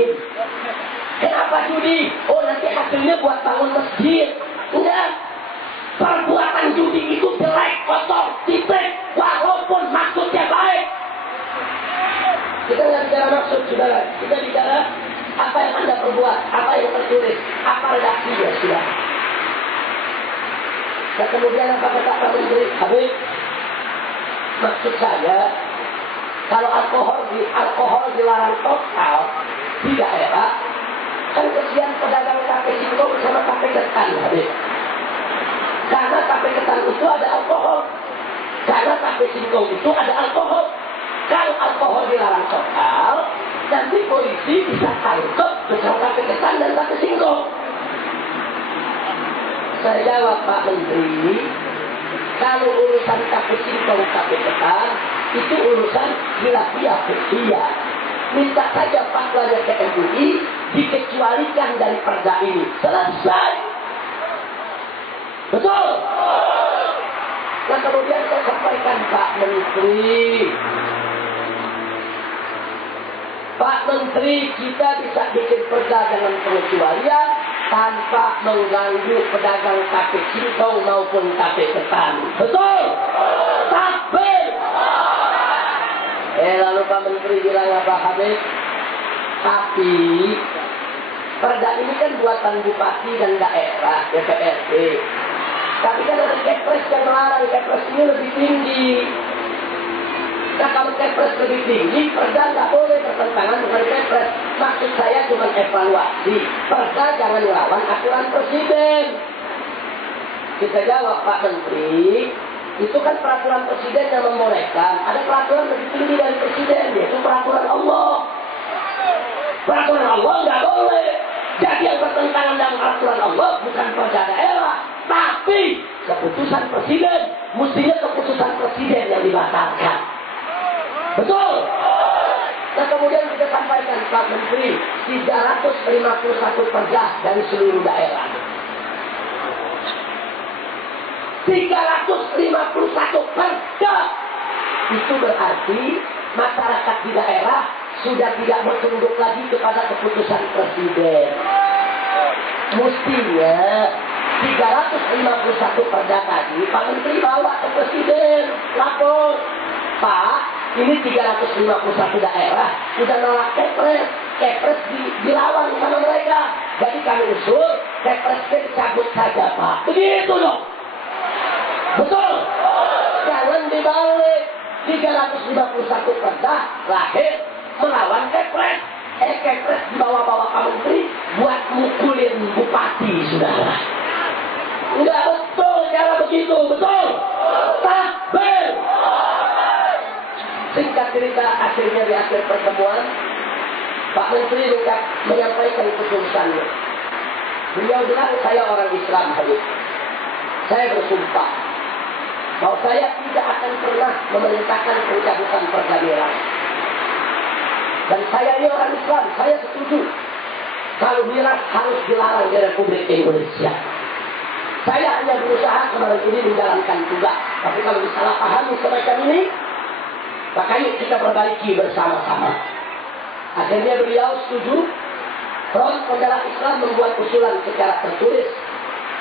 main. Kenapa judi? Oh, nanti hasilnya buat bangun masjid. Enggak. Perbuatan judi itu jelek, kotor, titik, walaupun maksudnya baik. Kita nggak bicara maksud, saudara. Kita bicara apa yang Anda perbuat, apa yang tertulis, apa redaksinya, sudah. Dan kemudian apa kata Pak Menteri? Habib, maksud saya, kalau alkohol dilarang total di daerah, kan kesian pedagang tape singkong sama tape ketan, Habib. Karena tape ketan itu ada alkohol, karena tape singkong itu ada alkohol. Kalau alkohol dilarang total, nanti polisi bisa tangkap bersama tape ketan dan tape singkong. Saya jawab, Pak Menteri, kalau urusan tape singkong, tape ketan, itu urusan khilafiyah fiqhiyah. Minta saja fatwanya ke MUI, dikecualikan dari perda ini. Selesai. Betul? Nah, kemudian saya sampaikan, Pak Menteri. Pak Menteri, kita bisa bikin perda dengan pengecualian tanpa mengganggu pedagang tape singkong maupun tape ketan. Betul? Tapi lalu Pak Menteri bilang apa, Habib? Tapi perda ini kan buatan bupati dan daerah, DPRD. Tapi kan ada Kepres yang melarang. Kepres ini lebih tinggi. Nah, kalau Kepres lebih tinggi, perda nggak boleh bertentangan dengan Kepres. Maksud saya cuma evaluasi. Perda jangan melawan aturan presiden. Kita jawab, Pak Menteri, itu kan peraturan presiden yang membolehkan. Ada peraturan lebih tinggi dari presiden, yaitu peraturan Allah. Peraturan Allah nggak boleh. Jadi yang bertentangan dengan peraturan Allah bukan perda daerah, tapi keputusan presiden. Mestinya keputusan presiden yang dibatalkan. Betul? Nah, kemudian kita sampaikan, Pak Menteri, 351 perda dari seluruh daerah. 351 perda. Itu berarti masyarakat di daerah sudah tidak bertunduk lagi kepada keputusan presiden. Mestinya 351 perda tadi Pak Menteri bawa ke presiden, lapor, Pak, ini 351 daerah sudah nolak Kepres. Kepres dilawan sama mereka. Jadi kami usul Kepres dicabut saja, Pak. Begitu dong. Betul? Jangan dibalik. 351 perda lahir melawan Kepres. Kepres dibawa-bawa Pak Menteri buat mukulin bupati, saudara. Enggak betul cara begitu, betul? Takbir. Singkat cerita, akhirnya di akhir pertemuan, Pak Menteri menyampaikan keputusannya. Beliau bilang, saya orang Islam, Habib. Saya bersumpah bahwa saya tidak akan pernah memerintahkan pencabutan perda miras. Dan saya ini orang Islam, saya setuju kalau miras harus dilarang di Republik Indonesia. Saya hanya berusaha kemarin ini menjalankan tugas. Tapi kalau disalahpahami semacam ini, maka yuk kita perbaiki bersama-sama. Akhirnya beliau setuju. Front Pembela Islam membuat usulan secara tertulis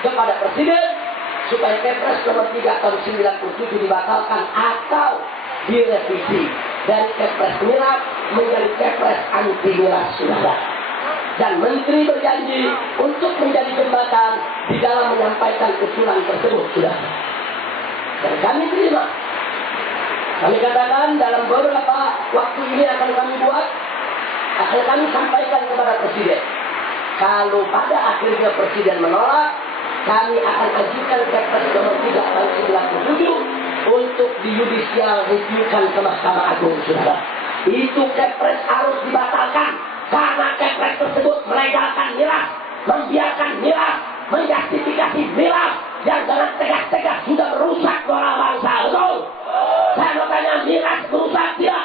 kepada Presiden supaya Kepres nomor 3 tahun 97 dibatalkan atau direvisi dari Kepres miras menjadi Kepres anti miras, saudara. Dan Menteri berjanji untuk menjadi jembatan di dalam menyampaikan usulan tersebut, saudara. Dan kami terima. Kami katakan dalam beberapa waktu ini akan kami sampaikan kepada Presiden. Kalau pada akhirnya Presiden menolak, kami akan ajukan Kepres nomor 3 tahun 97 untuk dijudicial reviewkan ke Mahkamah Agung, saudara. Itu Kepres harus dibatalkan karena Kepres tersebut melegalkan miras, membiarkan miras, menjustifikasi miras yang dengan tegas-tegas sudah merusak moral bangsa. Betul? Saya mau tanya, miras merusak tidak?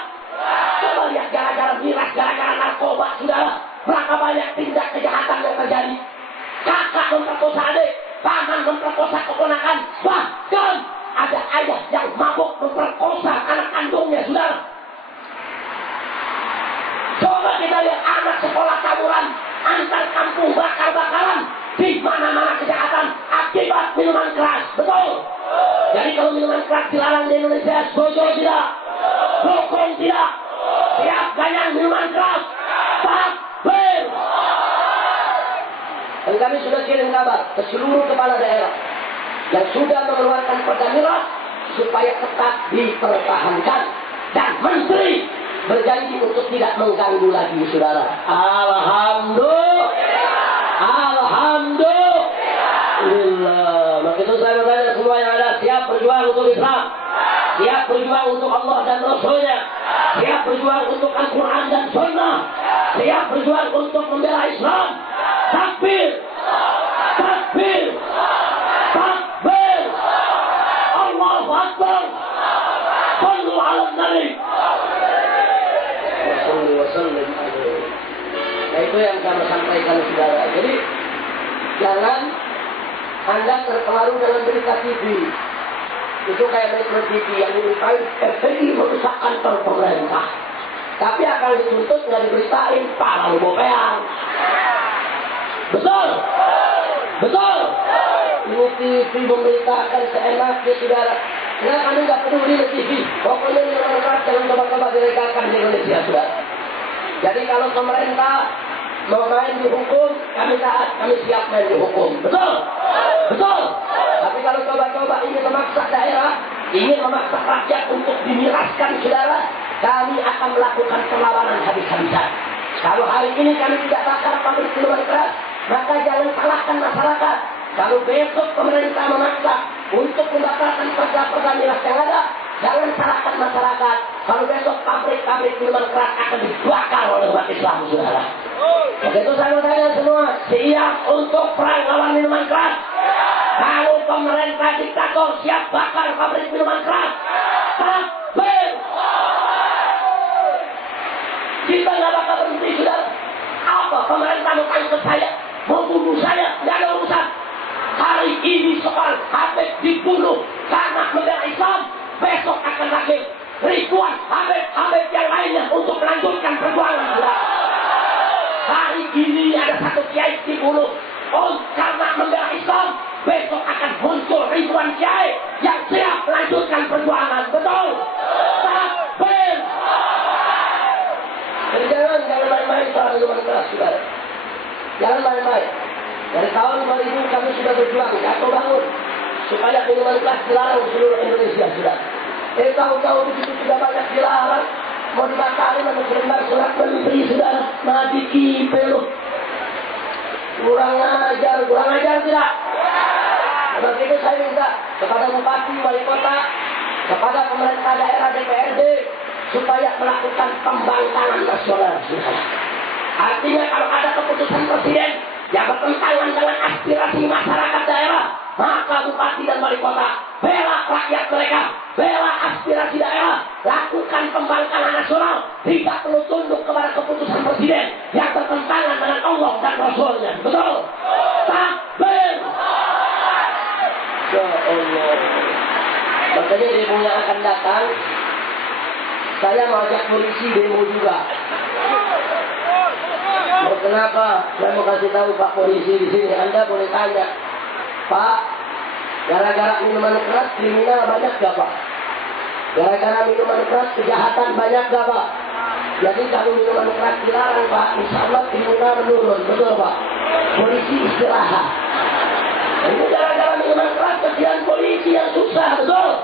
Coba lihat gara-gara miras, gara-gara narkoba, saudara. Berapa banyak tindak kejahatan yang terjadi? Kakak memperkosa adik, paman memperkosa keponakan, bahkan ada ayah yang mabuk memperkosa anak kandungnya, saudara. Coba kita lihat anak sekolah Dan kami sudah kirim kabar ke seluruh kepala daerah yang sudah mengeluarkan perda merah supaya tetap dipertahankan. Dan menteri berjanji untuk tidak mengganggu lagi, saudara. Alhamdulillah. Alhamdulillah. Maka itu saya bertanya semua yang ada, siap berjuang untuk Islam, siap berjuang untuk Allah dan Rasulnya, siap berjuang untuk Al-Quran dan Sunnah, siap berjuang untuk membela Islam. Takbir, takbir, takbir. Allahu Akbar. Sallu ala Nabi. Nah, itu yang kami sampaikan, saudara. Jadi jangan Anda terpengaruh dengan berita TV. Itu kayak Metro TV yang dimintai FPI merusak kantor pemerintah. Tapi akan dituntut nggak diberitain para bopean. Betul? Betul? Ini TV memberitakan seenaknya, saudara. Nah, kami nggak peduli di TV. Pokoknya ini orang jangan coba-coba dilegalkan di Indonesia, saudara. Jadi kalau pemerintah mau main di hukum, kami taat, kami siap main di hukum. Betul? Betul? Tapi kalau coba-coba ingin memaksa daerah, ingin memaksa rakyat untuk dimiraskan, saudara, kami akan melakukan perlawanan habis-habisan. Kalau hari ini kami tidak bakar pabrik minuman keras, maka jangan salahkan masyarakat. Kalau besok pemerintah memaksa untuk membatalkan perda-perda miras yang ada, jangan salahkan masyarakat. Kalau besok pabrik-pabrik minuman keras akan dibakar oleh umat Islam, saudara. Begitu saya mau tanya semua, siap untuk perang lawan minuman keras? Kalau pemerintah diktator, siap bakar pabrik minuman keras? Takbir! Kita nggak bakal berhenti, saudara. Apa pemerintah mau tangkap saya, mau bunuh saya? Nggak ada urusan. Hari ini soal Habib dibunuh karena membela Islam, besok akan lahir ribuan Habib yang lainnya untuk melanjutkan perjuangan, saudara. Hari ini ada satu kiai dibunuh karena membela Islam, besok akan muncul ribuan kiai yang siap melanjutkan perjuangan. Betul? Takbir! Jadi jangan main-main soal minuman keras, saudara. Jangan main-main. Dari tahun 2000 kami sudah berjuang, jatuh bangun supaya minuman keras dilarang seluruh Indonesia, saudara. Tahu-tahu begitu sudah banyak dilarang, mau dibatalin sama sebentar surat menteri, saudara. Mati kipe lu. Kurang ajar tidak? Sebab itu saya minta kepada bupati, wali kota, kepada pemerintah daerah DPRD supaya melakukan pembangkangan nasional, saudara. Artinya kalau ada keputusan presiden yang bertentangan dengan aspirasi masyarakat daerah, maka bupati dan wali kota bela rakyat mereka, bela aspirasi daerah, lakukan pembangkangan nasional, tidak perlu tunduk kepada keputusan presiden yang bertentangan dengan Allah dan Rasulnya. Betul? Takbir! Ya Allah. Makanya demo yang akan datang, saya mau ajak polisi demo juga. Kenapa? Saya mau kasih tahu Pak polisi di sini. Anda boleh tanya, Pak, gara-gara minuman keras kriminal banyak gak, Pak? Gara-gara minuman keras kejahatan banyak gak, Pak? Jadi kalau minuman keras dilarang, Pak, insya Allah kriminal menurun. Betul, Pak? Polisi istirahat. Ini gara-gara minuman keras kerjaan polisi yang susah. Betul?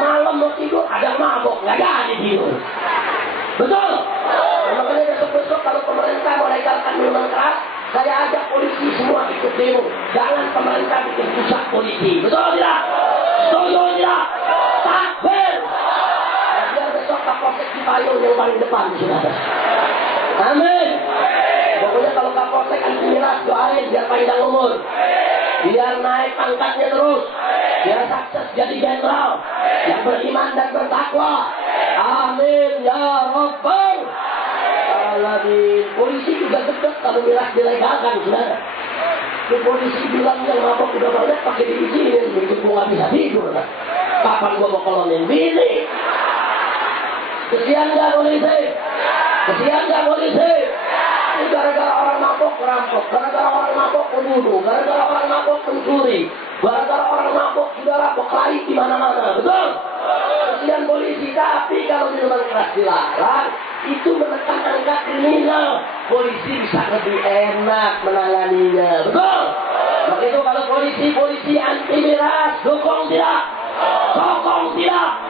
Malam mau tidur ada mabok, nggak jadi tidur. Betul? Makanya besok-besok kalau pemerintah mau legalkan minuman keras, saya ajak polisi semua ikut demo. Jangan pemerintah bikin pusat polisi. Betul tidak? Setuju tidak? Takbir! Biar besok Kapolsek Cipayung yang paling depan, saudara. Amin. Pokoknya kalau Kapolsek anti miras, doain biar panjang umur, biar naik pangkatnya terus, biar sukses jadi jenderal yang beriman dan bertakwa. Amin ya Rabbal alamin. Polisi juga gedek kalau miras dilegalkan, saudara. Polisi bilang yang mabok udah banyak pakai diizinin, begitu gua nggak bisa tidur. Kapan gua mau kolonin bini? Kesian nggak polisi? Kesian nggak polisi? Ini gara-gara orang mabok merampok, gara-gara orang mabok membunuh, gara-gara orang mabok mencuri, gara-gara orang mabok saudara berkelahi di mana-mana. Betul? Kesian polisi. Tapi kalau minuman keras dilarang, itu menekan angka kriminal. Polisi bisa lebih enak menanganinya. Betul? polisi-polisi anti miras, dukung tidak? Sokong tidak?